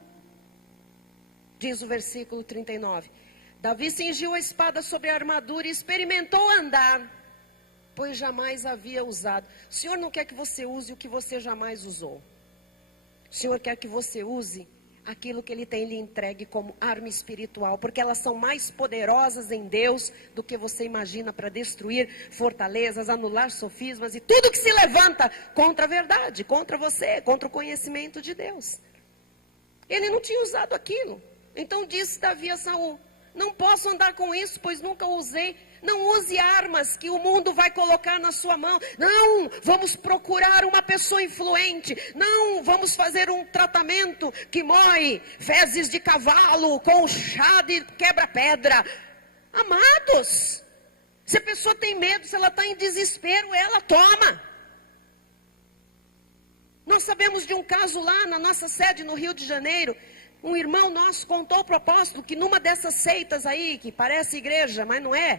Diz o versículo 39. Davi cingiu a espada sobre a armadura e experimentou andar, pois jamais havia usado. O Senhor não quer que você use o que você jamais usou. O Senhor quer que você use aquilo que Ele tem lhe entregue como arma espiritual, porque elas são mais poderosas em Deus do que você imagina para destruir fortalezas, anular sofismas e tudo que se levanta contra a verdade, contra você, contra o conhecimento de Deus. Ele não tinha usado aquilo. Então disse Davi a Saul: não posso andar com isso, pois nunca usei. Não use armas que o mundo vai colocar na sua mão. Não, vamos procurar uma pessoa influente. Não, vamos fazer um tratamento que moe fezes de cavalo com chá de quebra-pedra. Amados, se a pessoa tem medo, se ela está em desespero, ela toma. Nós sabemos de um caso lá na nossa sede no Rio de Janeiro. Um irmão nosso contou o propósito que numa dessas seitas aí, que parece igreja, mas não é,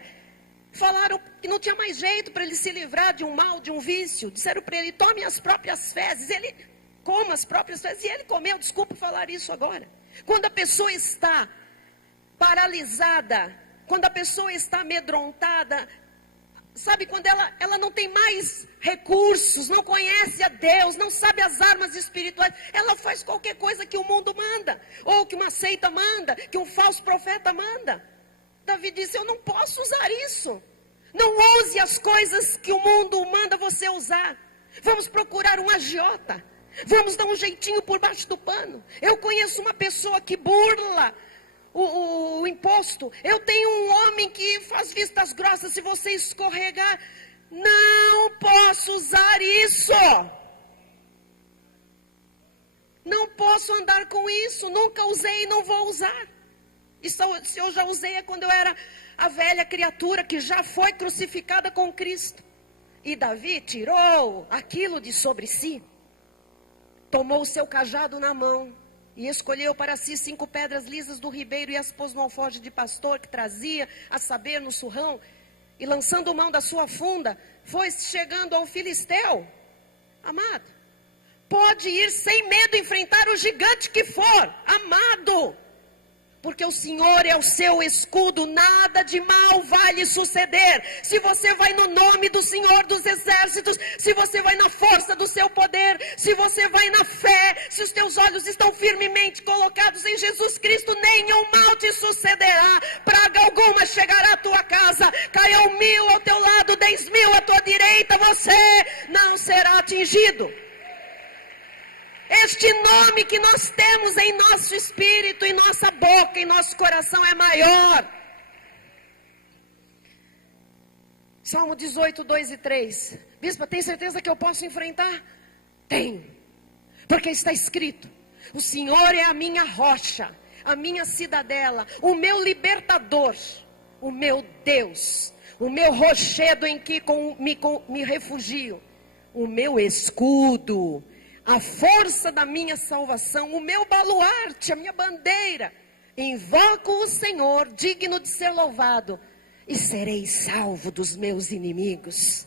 falaram que não tinha mais jeito para ele se livrar de um mal, de um vício. Disseram para ele: tome as próprias fezes. Ele coma as próprias fezes. E ele comeu. Desculpa falar isso agora. Quando a pessoa está paralisada, quando a pessoa está amedrontada, sabe, quando ela não tem mais recursos, não conhece a Deus, não sabe as armas espirituais, ela faz qualquer coisa que o mundo manda, ou que uma seita manda, que um falso profeta manda. Davi disse: eu não posso usar isso. Não use as coisas que o mundo manda você usar. Vamos procurar um agiota. Vamos dar um jeitinho por baixo do pano. Eu conheço uma pessoa que burla o imposto. Eu tenho um homem que faz vistas grossas. Se você escorregar, não posso usar isso. Não posso andar com isso. Nunca usei e não vou usar. E se eu já usei é quando eu era a velha criatura que já foi crucificada com Cristo. E Davi tirou aquilo de sobre si, tomou o seu cajado na mão e escolheu para si 5 pedras lisas do ribeiro e as pôs no alforje de pastor que trazia, a saber, no surrão, e lançando mão da sua funda, foi chegando ao filisteu. Amado, pode ir sem medo enfrentar o gigante que for, amado. Porque o Senhor é o seu escudo, nada de mal vai lhe suceder. Se você vai no nome do Senhor dos Exércitos, se você vai na força do seu poder, se você vai na fé, se os teus olhos estão firmemente colocados em Jesus Cristo, nenhum mal te sucederá, praga alguma chegará à tua casa, caiam 1000 ao teu lado, 10.000 à tua direita, você não será atingido. Este nome que nós temos em nosso espírito, em nossa boca, em nosso coração é maior. Salmo 18, 2 e 3. Bispa, tem certeza que eu posso enfrentar? Tenho. Porque está escrito: o Senhor é a minha rocha, a minha cidadela, o meu libertador, o meu Deus, o meu rochedo em que me refugio, o meu escudo, a força da minha salvação, o meu baluarte, a minha bandeira. Invoco o Senhor, digno de ser louvado, e serei salvo dos meus inimigos.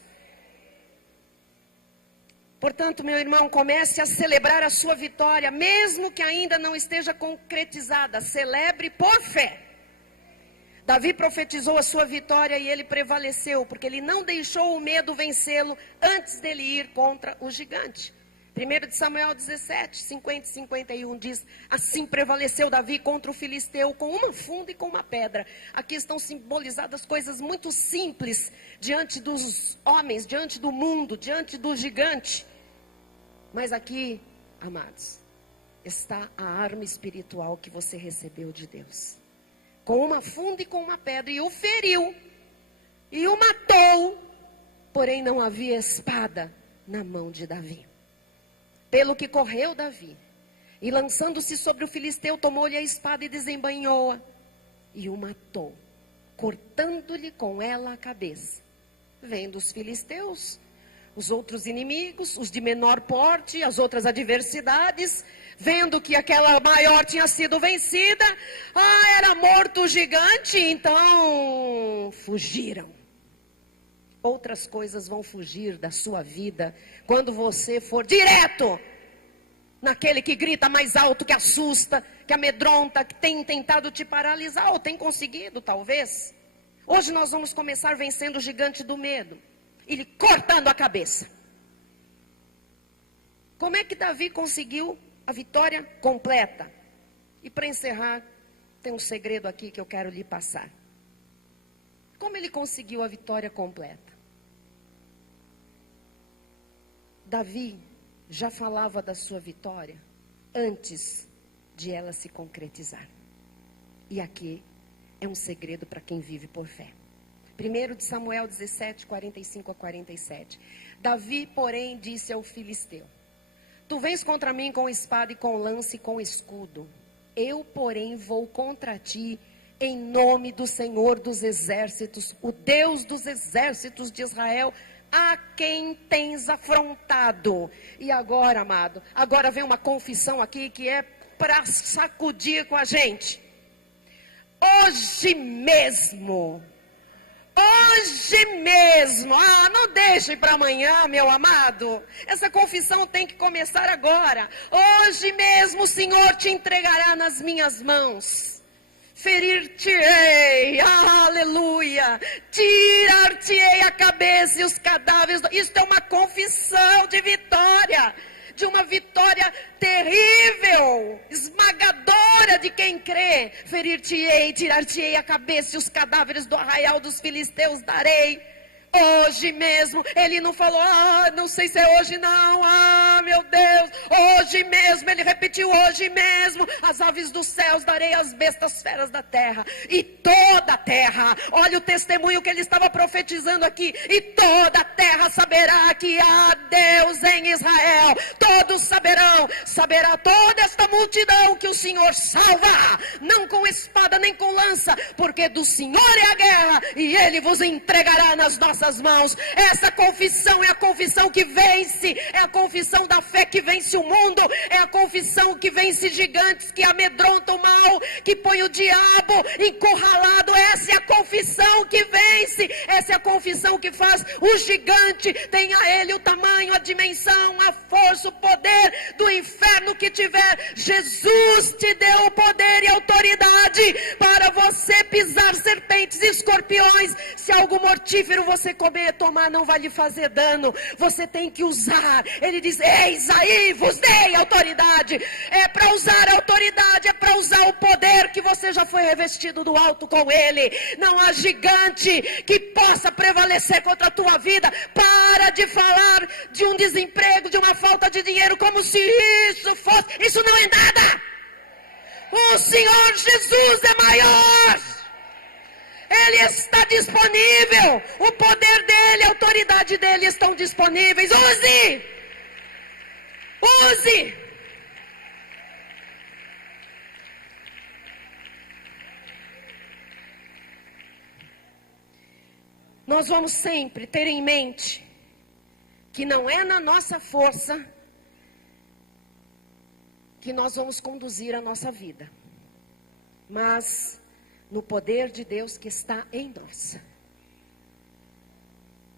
Portanto, meu irmão, comece a celebrar a sua vitória, mesmo que ainda não esteja concretizada. Celebre por fé. Davi profetizou a sua vitória e ele prevaleceu, porque ele não deixou o medo vencê-lo antes dele ir contra o gigante. 1 Samuel 17, 50 e 51 diz: assim prevaleceu Davi contra o filisteu com uma funda e com uma pedra. Aqui estão simbolizadas coisas muito simples diante dos homens, diante do mundo, diante do gigante. Mas aqui, amados, está a arma espiritual que você recebeu de Deus. Com uma funda e com uma pedra, e o feriu, e o matou, porém não havia espada na mão de Davi. Pelo que correu Davi, e lançando-se sobre o filisteu, tomou-lhe a espada e desembainhou-a, e o matou, cortando-lhe com ela a cabeça. Vendo os filisteus, os outros inimigos, os de menor porte, as outras adversidades, vendo que aquela maior tinha sido vencida, era morto o gigante, então fugiram. Outras coisas vão fugir da sua vida quando você for direto naquele que grita mais alto, que assusta, que amedronta, que tem tentado te paralisar, ou tem conseguido talvez. Hoje nós vamos começar vencendo o gigante do medo, e lhe cortando a cabeça. Como é que Davi conseguiu a vitória completa? E para encerrar, tem um segredo aqui que eu quero lhe passar. Como ele conseguiu a vitória completa? Davi já falava da sua vitória antes de ela se concretizar. E aqui é um segredo para quem vive por fé. 1 Samuel 17, 45 a 47. Davi, porém, disse ao filisteu: tu vens contra mim com espada e com lança e com escudo. Eu, porém, vou contra ti em nome do Senhor dos exércitos, o Deus dos exércitos de Israel, a quem tens afrontado. E agora, amado, agora vem uma confissão aqui que é para sacudir com a gente. Hoje mesmo, não deixe para amanhã, meu amado. Essa confissão tem que começar agora. Hoje mesmo o Senhor te entregará nas minhas mãos. Ferir-te-ei, aleluia, tirar-te-ei a cabeça e os cadáveres. Isto é uma confissão de vitória, de uma vitória terrível, esmagadora de quem crê. Ferir-te-ei, tirar-te-ei a cabeça e os cadáveres do arraial dos filisteus darei. Hoje mesmo, ele não falou, não sei se é hoje não, meu Deus, hoje mesmo, ele repetiu, hoje mesmo, as aves dos céus darei às bestas feras da terra, e toda a terra, olha o testemunho que ele estava profetizando aqui, e toda a terra saberá que há Deus em Israel, todos saberá toda esta multidão que o Senhor salva, não com espada nem com lança, porque do Senhor é a guerra, e ele vos entregará nas nossas mãos. Essa confissão é a confissão que vence, é a confissão da fé que vence o mundo. mundo. É a confissão que vence gigantes, que amedronta o mal, que põe o diabo encurralado. Essa é a confissão que vence. Essa é a confissão que faz o gigante, tenha ele o tamanho, a dimensão, a força, o poder do inferno que tiver. Jesus te deu o poder e autoridade para você pisar serpentes e escorpiões. Se algo mortífero você comer, tomar, não vai lhe fazer dano. Você tem que usar. Ele diz: eis aí, vos dei autoridade. É para usar a autoridade, é para usar o poder que você já foi revestido do alto com ele. Não há gigante que possa prevalecer contra a tua vida. Para de falar de um desemprego, de uma falta de dinheiro, como se isso não é nada. O Senhor Jesus é maior. Ele está disponível. O poder dele, a autoridade dele estão disponíveis. Use! Use! Nós vamos sempre ter em mente que não é na nossa força que nós vamos conduzir a nossa vida, mas no poder de Deus que está em nós.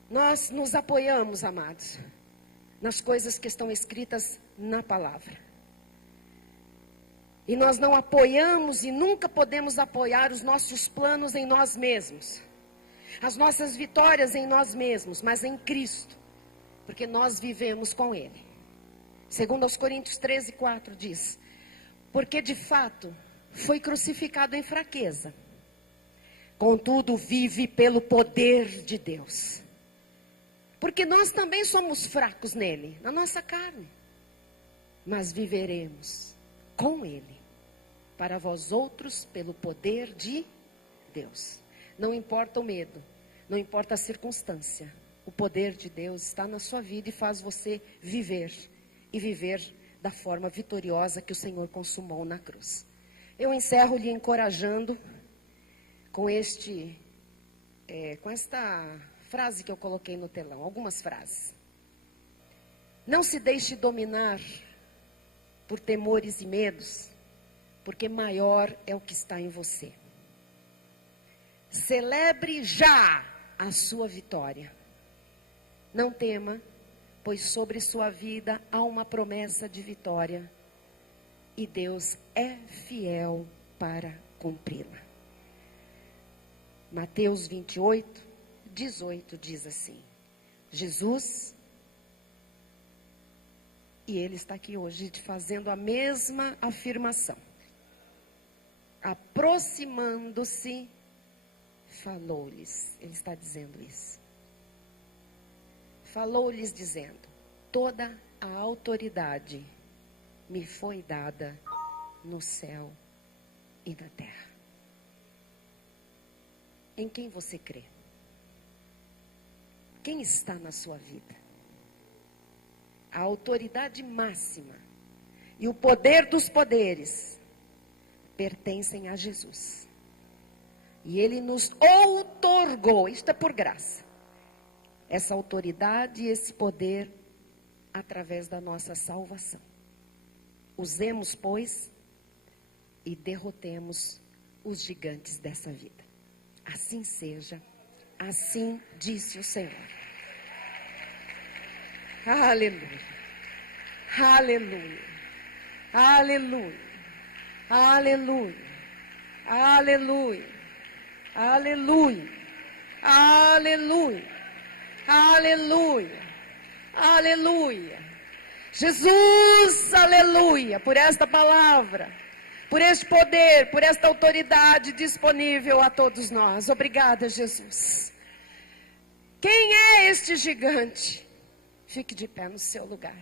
Nós nos apoiamos, amados, nas coisas que estão escritas na palavra. E nós não apoiamos e nunca podemos apoiar os nossos planos em nós mesmos, as nossas vitórias em nós mesmos, mas em Cristo, porque nós vivemos com Ele. Segundo aos Coríntios 13:4 diz: porque de fato foi crucificado em fraqueza, contudo vive pelo poder de Deus. Porque nós também somos fracos nele, na nossa carne, mas viveremos com ele, para vós outros, pelo poder de Deus. Não importa o medo, não importa a circunstância, o poder de Deus está na sua vida e faz você viver, e viver da forma vitoriosa que o Senhor consumou na cruz. Eu encerro lhe encorajando com esta frase que eu coloquei no telão, algumas frases. Não se deixe dominar por temores e medos, porque maior é o que está em você. Celebre já a sua vitória. Não tema, pois sobre sua vida há uma promessa de vitória, e Deus é fiel para cumpri-la. Mateus 28:18 diz assim: Jesus, e Ele está aqui hoje fazendo a mesma afirmação, aproximando-se, falou-lhes, Ele está dizendo isso. Falou-lhes dizendo: toda a autoridade me foi dada no céu e na terra. Em quem você crê? Quem está na sua vida? A autoridade máxima e o poder dos poderes pertencem a Jesus. E Ele nos outorgou, isto é por graça, essa autoridade e esse poder através da nossa salvação. Usemos, pois, e derrotemos os gigantes dessa vida. Assim seja, assim disse o Senhor. Aleluia, aleluia, aleluia, aleluia, aleluia, aleluia, aleluia, aleluia, aleluia. Jesus, aleluia, por esta palavra, por este poder, por esta autoridade disponível a todos nós. Obrigada, Jesus. Quem é este gigante? Fique de pé no seu lugar.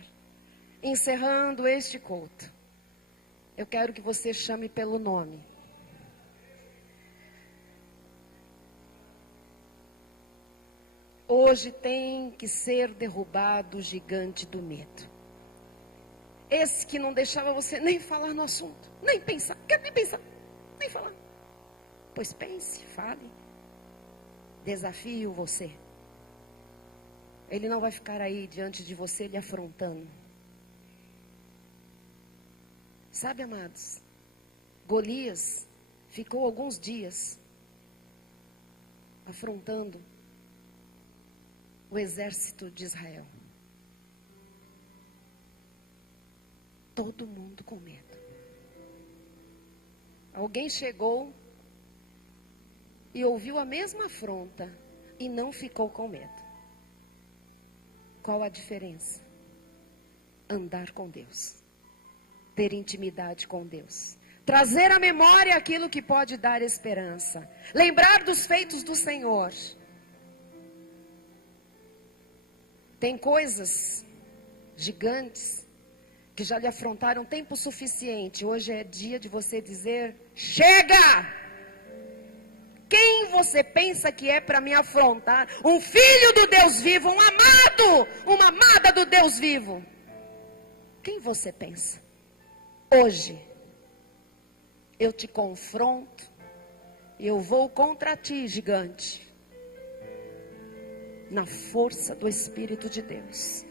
Encerrando este culto, eu quero que você chame pelo nome. Hoje tem que ser derrubado o gigante do medo. Esse que não deixava você nem falar no assunto, nem pensar, quer nem pensar, nem falar. Pois pense, fale. Desafio você. Ele não vai ficar aí diante de você lhe afrontando. Sabe, amados, Golias ficou alguns dias afrontando o exército de Israel. Todo mundo com medo. Alguém chegou e ouviu a mesma afronta e não ficou com medo. Qual a diferença? Andar com Deus. Ter intimidade com Deus. Trazer à memória aquilo que pode dar esperança. Lembrar dos feitos do Senhor. Tem coisas gigantes que já lhe afrontaram tempo suficiente. Hoje é dia de você dizer: chega! Quem você pensa que é para me afrontar? Um filho do Deus vivo, um amado, uma amada do Deus vivo. Quem você pensa? Hoje, eu te confronto, eu vou contra ti, gigante. Na força do Espírito de Deus.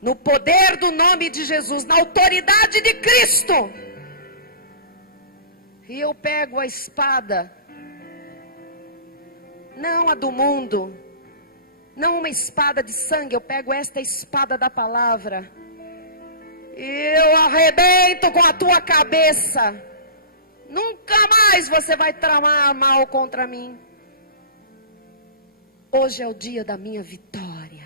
No poder do nome de Jesus, na autoridade de Cristo. E eu pego a espada, não a do mundo, não uma espada de sangue, eu pego esta espada da palavra. E eu arrebento com a tua cabeça. Nunca mais você vai tramar mal contra mim. Hoje é o dia da minha vitória.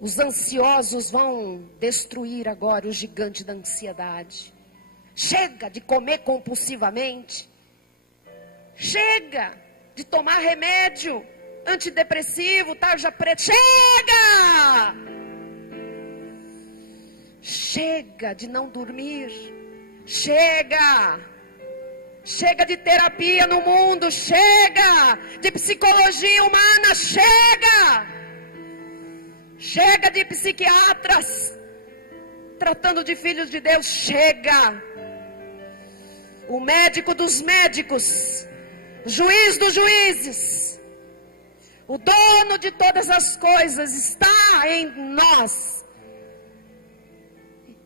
Os ansiosos vão destruir agora o gigante da ansiedade. Chega de comer compulsivamente. Chega de tomar remédio antidepressivo, tarja preta. Chega! Chega de não dormir. Chega! Chega de terapia no mundo. Chega de psicologia humana. Chega! Chega de psiquiatras tratando de filhos de Deus. Chega! O médico dos médicos, juiz dos juízes, o dono de todas as coisas está em nós.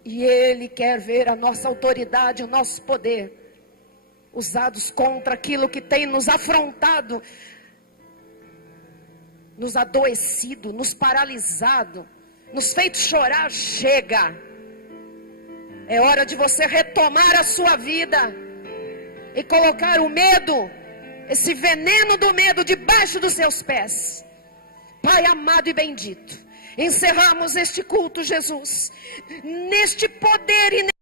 E Ele quer ver a nossa autoridade, o nosso poder usados contra aquilo que tem nos afrontado, nos adoecido, nos paralisado, nos feito chorar. Chega! É hora de você retomar a sua vida e colocar o medo, esse veneno do medo, debaixo dos seus pés. Pai amado e bendito, encerramos este culto, Jesus, neste poder e